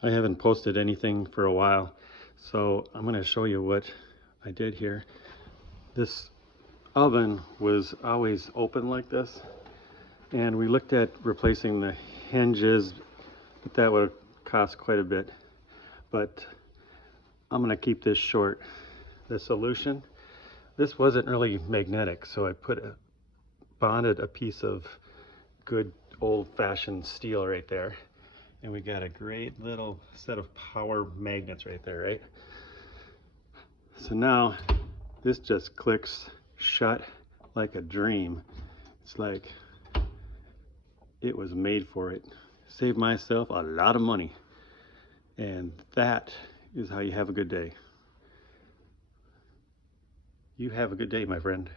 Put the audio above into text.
I haven't posted anything for a while, so I'm going to show you what I did here. This oven was always open like this, and we looked at replacing the hinges, but that would cost quite a bit. But I'm going to keep this short. The solution, this wasn't really magnetic, so I bonded a piece of good old-fashioned steel right there, and we got a great little set of power magnets right there, right? So now this just clicks shut like a dream. It's like it was made for it. Saved myself a lot of money, and that is how you have a good day. You have a good day, my friend.